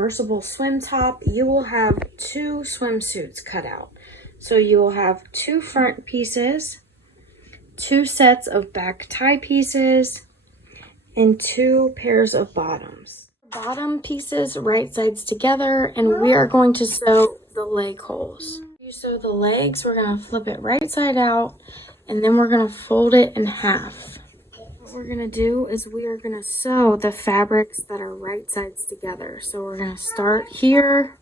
reversible swim top, you will have 2 swimsuits cut out. So you will have 2 front pieces, 2 sets of back tie pieces, and 2 pairs of bottoms. Bottom pieces right sides together, and we are going to sew the leg holes. You sew the legs, we're going to flip it right side out, and then we're going to fold it in half. What we're going to do is we are going to sew the fabrics that are right sides together. So we're going to start here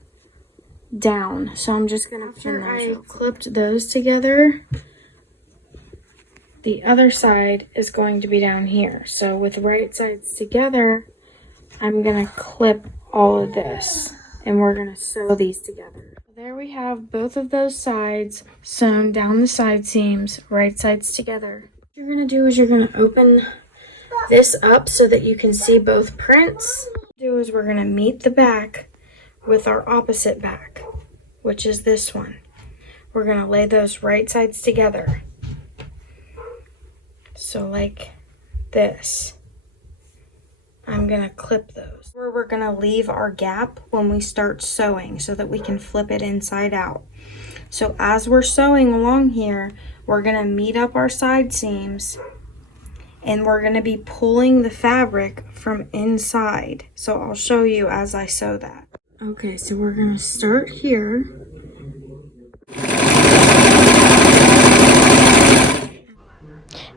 down. So I'm just going to after I clipped those together, the other side is going to be down here. So with right sides together, I'm going to clip all of this and we're going to sew these together. There we have both of those sides sewn down the side seams, right sides together. What you're going to do is you're going to open this up so that you can see both prints. What we're going to do is we're going to meet the back with our opposite back, which is this one. We're going to lay those right sides together. So like this. I'm going to clip those. Where we're going to leave our gap when we start sewing so that we can flip it inside out. So as we're sewing along here, we're going to meet up our side seams and we're going to be pulling the fabric from inside. So I'll show you as I sew that. Okay, so we're going to start here.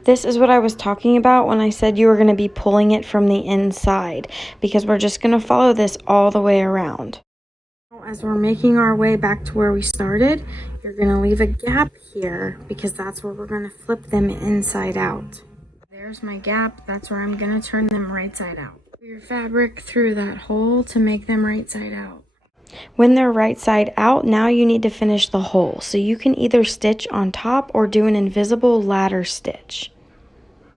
This is what I was talking about when I said you were going to be pulling it from the inside, because we're just going to follow this all the way around. As we're making our way back to where we started, you're going to leave a gap here because that's where we're going to flip them inside out. There's my gap. That's where I'm going to turn them right side out. Put your fabric through that hole to make them right side out. When they're right side out, now you need to finish the hole. So you can either stitch on top or do an invisible ladder stitch.